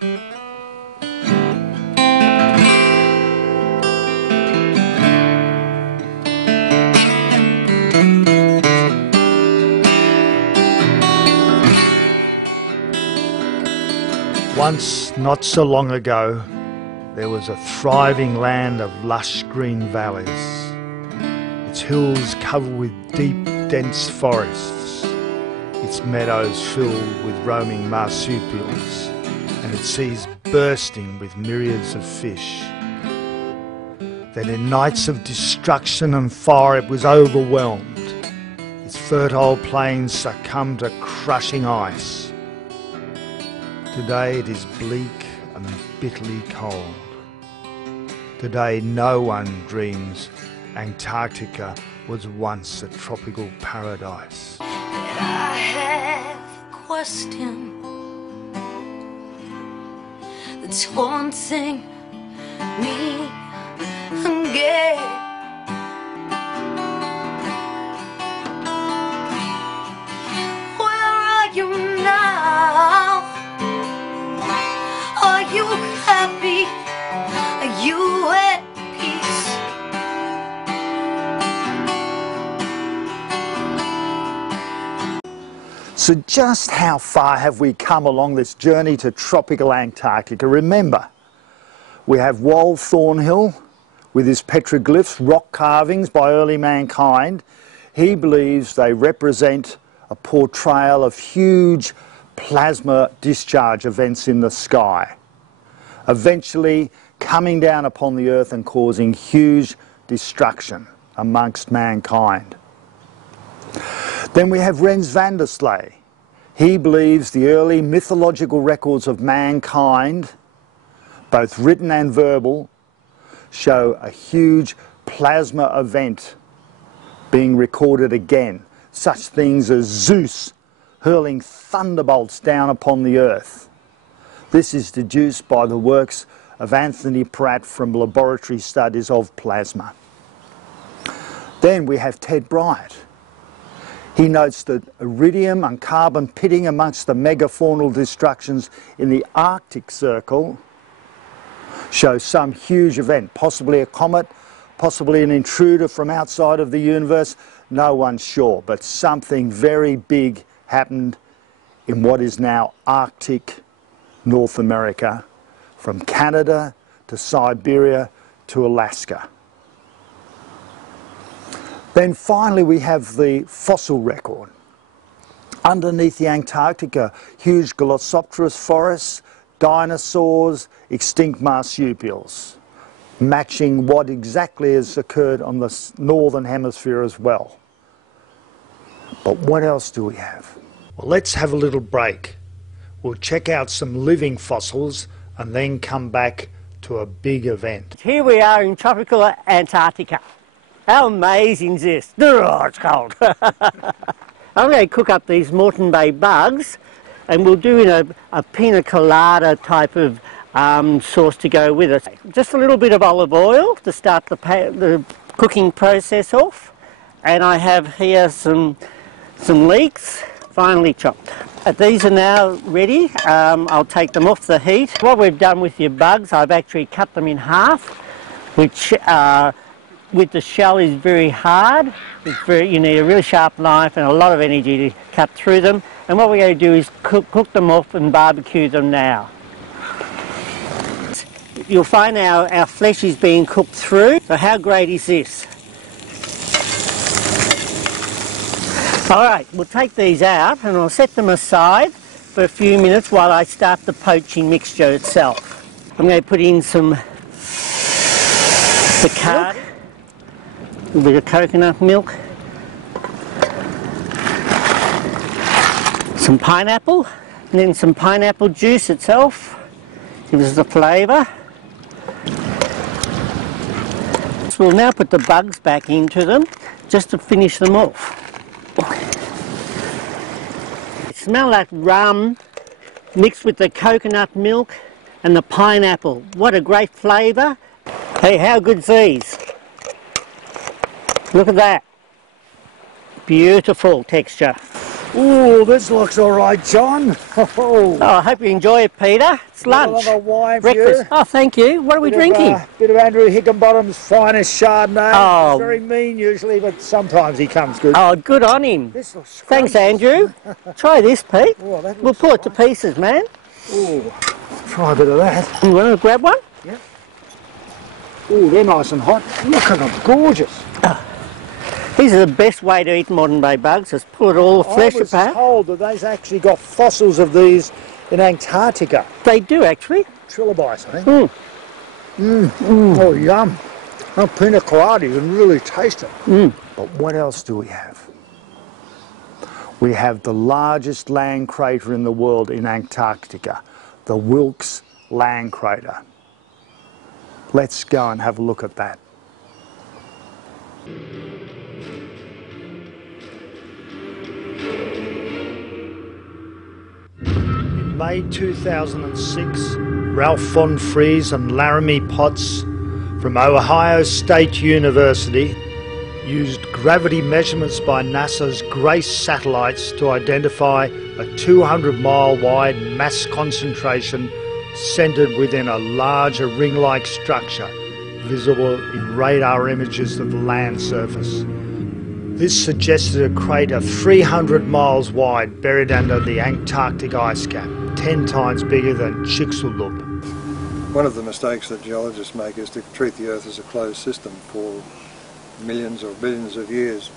Once, not so long ago, there was a thriving land of lush green valleys, its hills covered with deep, dense forests, its meadows filled with roaming marsupials, and its seas bursting with myriads of fish. Then in nights of destruction and fire it was overwhelmed. Its fertile plains succumbed to crushing ice. Today it is bleak and bitterly cold. Today no one dreams Antarctica was once a tropical paradise. I have a question that's haunting me again. Where are you now? Are you happy? Are you at peace? So just how far have we come along this journey to tropical Antarctica? Remember, we have Wald Thornhill with his petroglyphs, rock carvings by early mankind. He believes they represent a portrayal of huge plasma discharge events in the sky, eventually coming down upon the Earth and causing huge destruction amongst mankind. Then we have Rens van der Slee. He believes the early mythological records of mankind, both written and verbal, show a huge plasma event being recorded again. Such things as Zeus hurling thunderbolts down upon the Earth. This is deduced by the works of Anthony Pratt from laboratory studies of plasma. Then we have Ted Bryant. He notes that iridium and carbon pitting amongst the megafaunal destructions in the Arctic Circle shows some huge event, possibly a comet, possibly an intruder from outside of the universe. No one's sure, but something very big happened in what is now Arctic North America, from Canada to Siberia to Alaska. Then finally we have the fossil record. Underneath the Antarctica, huge Glossopteris forests, dinosaurs, extinct marsupials, matching what exactly has occurred on the northern hemisphere as well. But what else do we have? Well, let's have a little break. We'll check out some living fossils and then come back to a big event. Here we are in tropical Antarctica. How amazing is this? Oh, it's cold. I'm going to cook up these Moreton Bay bugs, and we'll do in a pina colada type of sauce to go with it. Just a little bit of olive oil to start the cooking process off, and I have here some leeks, finely chopped. These are now ready. I'll take them off the heat. What we've done with your bugs, I've actually cut them in half, which with the shell is very hard. You need a really sharp knife and a lot of energy to cut through them. And what we're going to do is cook them off and barbecue them now. You'll find our flesh is being cooked through. So how great is this? Alright, we'll take these out and I'll set them aside for a few minutes while I start the poaching mixture itself. I'm going to put in some Bacardi, a little bit of coconut milk, some pineapple, and then some pineapple juice itself. Gives us the flavour. So we'll now put the bugs back into them just to finish them off. Smell that rum mixed with the coconut milk and the pineapple. What a great flavour. Hey, how good's these? Look at that. Beautiful texture. Oh, this looks all right, John. Oh, I hope you enjoy it, Peter. It's lunch. Another wine for Breakfast. you. Oh, thank you. What are we drinking? Bit of Andrew Hickenbottom's finest Chardonnay. Oh. He's very mean usually, but sometimes he comes good. Oh, good on him. This looks Thanks, scrumptious. Andrew. Try this, Pete. Oh, that We'll looks pull it to all right. pieces, man. Oh, try a bit of that. You want to grab one? Oh, they're nice and hot. Look at them, gorgeous. These are the best way to eat modern day bugs, is pull it all the flesh I was apart. told that they've actually got fossils of these in Antarctica. They do, actually. Trilobites, I think. Oh, yum. Oh, pina colada, you can really taste it. But what else do we have? We have the largest land crater in the world in Antarctica, the Wilkes Land Crater. Let's go and have a look at that. In May 2006, Ralph von Fries and Laramie Potts from Ohio State University used gravity measurements by NASA's GRACE satellites to identify a 200-mile wide mass concentration centered within a larger ring-like structure visible in radar images of the land surface. This suggested a crater 300 miles wide buried under the Antarctic ice cap, 10 times bigger than Chicxulub. One of the mistakes that geologists make is to treat the Earth as a closed system for millions or billions of years,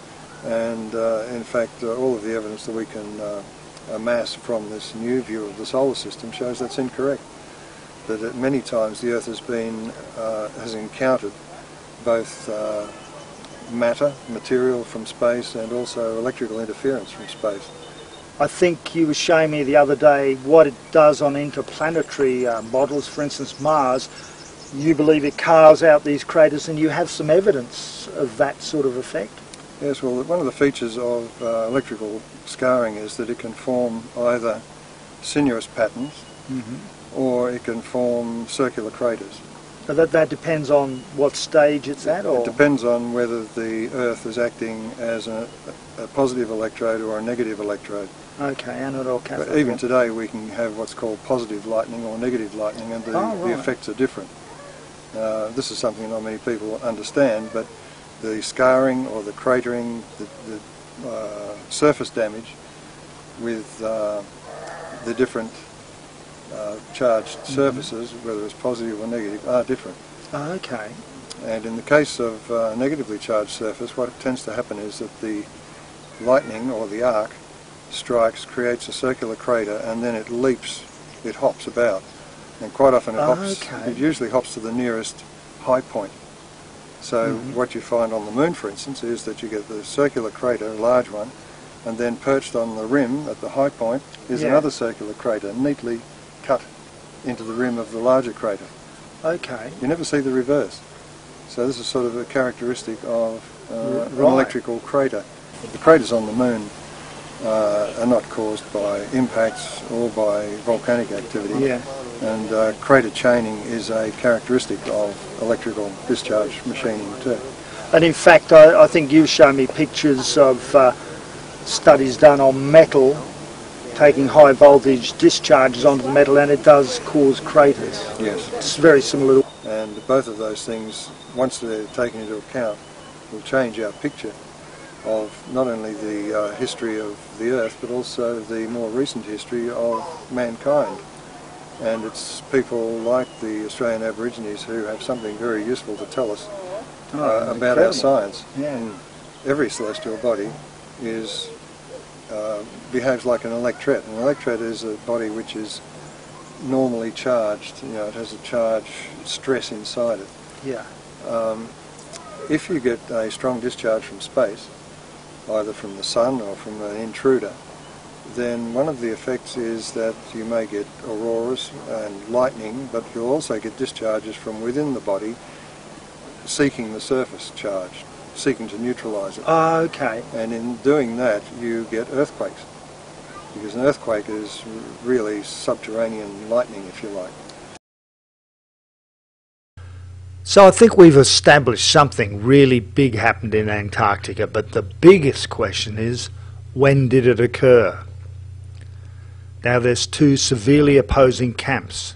and in fact all of the evidence that we can amass from this new view of the solar system shows that's incorrect. That at many times the Earth has encountered both material from space, and also electrical interference from space. I think you were showing me the other day what it does on interplanetary models, for instance Mars. You believe it carves out these craters, and you have some evidence of that sort of effect? Yes, well, one of the features of electrical scarring is that it can form either sinuous patterns or it can form circular craters. So that depends on what stage it's at? Or? It depends on whether the Earth is acting as a positive electrode or a negative electrode. Okay, anode or cathode. But even today we can have what's called positive lightning or negative lightning, and the effects are different. This is something not many people understand, but the scarring or the cratering, the surface damage with the different charged surfaces, whether it's positive or negative, are different. Okay. And in the case of a negatively charged surface, what tends to happen is that the lightning or the arc strikes, creates a circular crater, and then it leaps, it hops about. And quite often it usually hops to the nearest high point. So what you find on the Moon, for instance, is that you get the circular crater, a large one, and then perched on the rim at the high point is another circular crater, neatly cut into the rim of the larger crater. Okay. You never see the reverse. So this is sort of a characteristic of an electrical crater. The craters on the Moon are not caused by impacts or by volcanic activity. And crater chaining is a characteristic of electrical discharge machining too. And in fact, I think you've shown me pictures of studies done on metal, taking high voltage discharges onto the metal, and it does cause craters. Yes. It's very similar to... And both of those things, once they're taken into account, will change our picture of not only the history of the Earth, but also the more recent history of mankind. And it's people like the Australian Aborigines who have something very useful to tell us about our science. And every celestial body is behaves like an electret. An electret is a body which is normally charged. You know, it has a charge stress inside it. Yeah. If you get a strong discharge from space, either from the sun or from an intruder, then one of the effects is that you may get auroras and lightning, but you'll also get discharges from within the body seeking the surface charge, seeking to neutralise it. Okay. And in doing that, you get earthquakes, because an earthquake is really subterranean lightning, if you like. So I think we've established something really big happened in Antarctica, but the biggest question is, When did it occur? Now there's two severely opposing camps.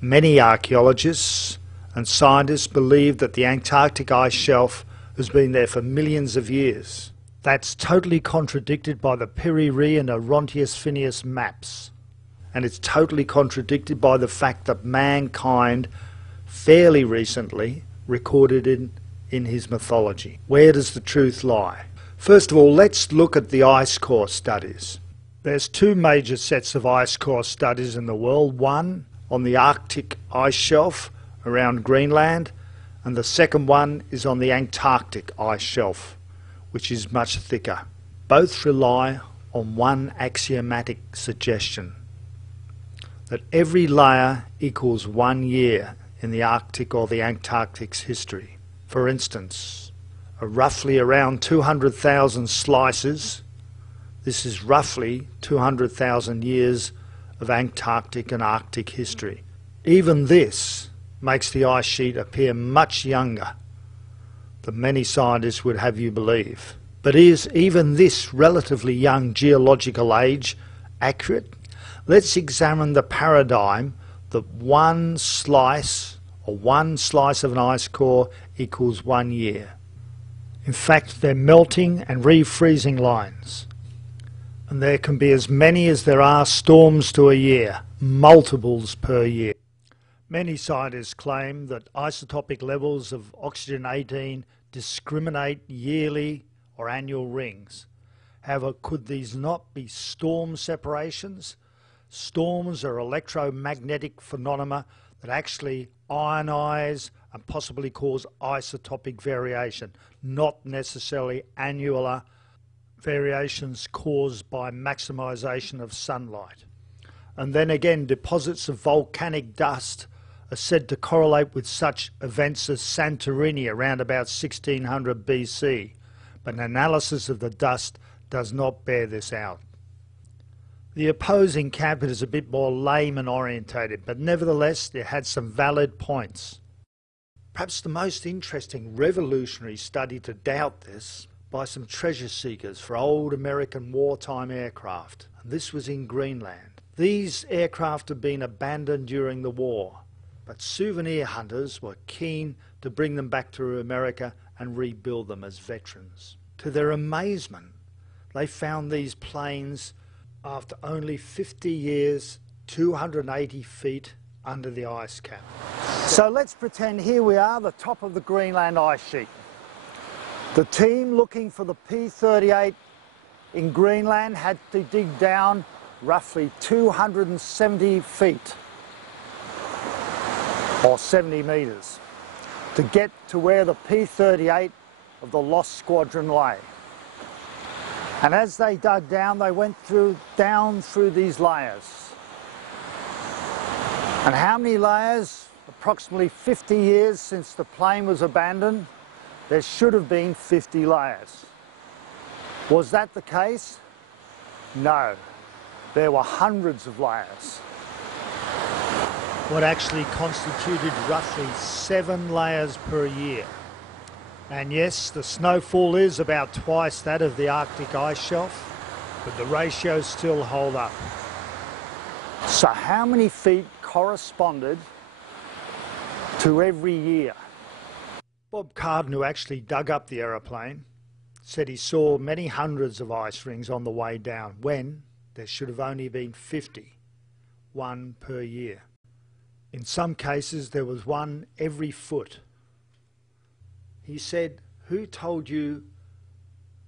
Many archaeologists and scientists believe that the Antarctic ice shelf has been there for millions of years. That's totally contradicted by the Piri and Orontius Phineas maps. And it's totally contradicted by the fact that mankind fairly recently recorded in his mythology. Where does the truth lie? First of all, let's look at the ice core studies. There's two major sets of ice core studies in the world. One on the Arctic ice shelf around Greenland, and the second one is on the Antarctic ice shelf, which is much thicker. Both rely on one axiomatic suggestion, that every layer equals 1 year in the Arctic or the Antarctic's history. For instance, roughly around 200,000 slices, this is roughly 200,000 years of Antarctic and Arctic history. Even this makes the ice sheet appear much younger than many scientists would have you believe. But is even this relatively young geological age accurate? Let's examine the paradigm that one slice of an ice core equals 1 year. In fact, they're melting and refreezing lines. And there can be as many as there are storms to a year, multiples per year. Many scientists claim that isotopic levels of oxygen-18 discriminate yearly or annual rings. However, could these not be storm separations? Storms are electromagnetic phenomena that actually ionize and possibly cause isotopic variation, not necessarily annular variations caused by maximization of sunlight. And then again, deposits of volcanic dust are said to correlate with such events as Santorini around about 1600 BC, but an analysis of the dust does not bear this out. The opposing camp is a bit more layman orientated, but nevertheless it had some valid points. Perhaps the most interesting revolutionary study to doubt this by some treasure seekers for old American wartime aircraft. And this was in Greenland. These aircraft had been abandoned during the war, but souvenir hunters were keen to bring them back to America and rebuild them as veterans. To their amazement, they found these planes after only 50 years, 280 feet under the ice cap. So let's pretend here we are, the top of the Greenland ice sheet. The team looking for the P-38 in Greenland had to dig down roughly 270 feet or 70 metres to get to where the P-38 of the Lost Squadron lay. And as they dug down, they went down through these layers. And how many layers? Approximately 50 years since the plane was abandoned. There should have been 50 layers. Was that the case? No. There were hundreds of layers. What actually constituted roughly 7 layers per year. And yes, the snowfall is about twice that of the Arctic ice shelf, but the ratios still hold up. So how many feet corresponded to every year? Bob Carden, who actually dug up the aeroplane, said he saw many hundreds of ice rings on the way down when there should have only been 50, 1 per year. In some cases there was one every foot. He said, who told you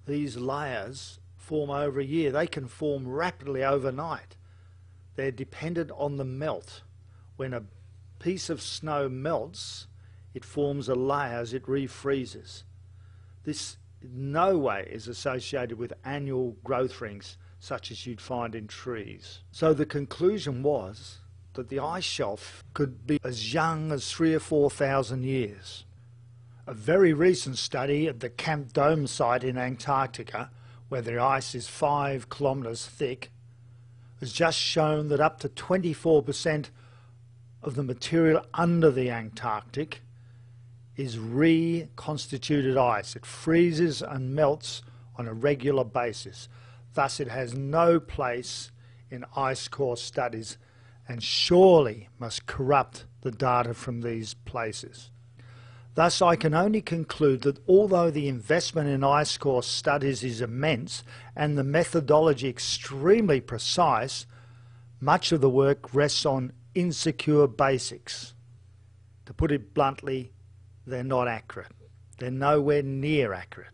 these layers form over a year? They can form rapidly overnight. They're dependent on the melt. When a piece of snow melts, it forms a layer as it refreezes. This in no way is associated with annual growth rings such as you'd find in trees. So the conclusion was that the ice shelf could be as young as 3,000 or 4,000 years. A very recent study at the Camp Dome site in Antarctica, where the ice is 5 kilometres thick, has just shown that up to 24% of the material under the Antarctic is reconstituted ice. It freezes and melts on a regular basis. Thus it has no place in ice core studies and surely must corrupt the data from these places. Thus I can only conclude that although the investment in ice core studies is immense and the methodology extremely precise, much of the work rests on insecure basics. To put it bluntly, they're not accurate. They're nowhere near accurate.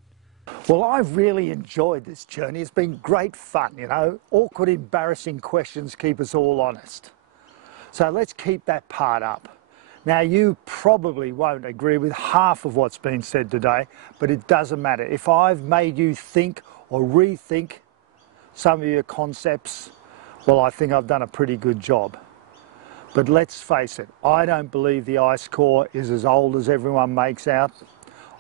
Well, I've really enjoyed this journey. It's been great fun, you know. Awkward, embarrassing questions keep us all honest. So let's keep that part up. Now, you probably won't agree with half of what's been said today, but it doesn't matter. If I've made you think or rethink some of your concepts, well, I think I've done a pretty good job. But let's face it, I don't believe the ice core is as old as everyone makes out.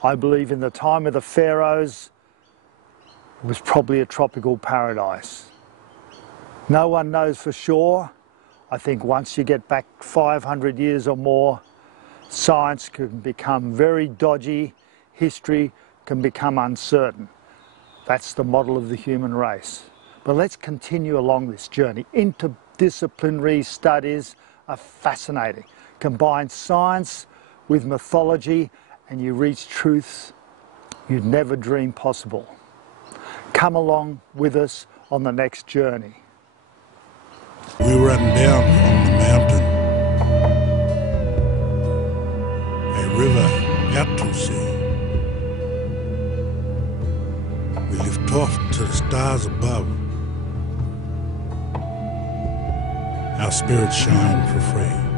I believe in the time of the pharaohs, it was probably a tropical paradise. No one knows for sure. I think once you get back 500 years or more, science can become very dodgy, history can become uncertain. That's the model of the human race. But let's continue along this journey. Interdisciplinary studies are fascinating. Combine science with mythology and you reach truths you'd never dream possible. Come along with us on the next journey. We run down from the mountain, a river out to sea. We lift off to the stars above. Our spirits shine for free.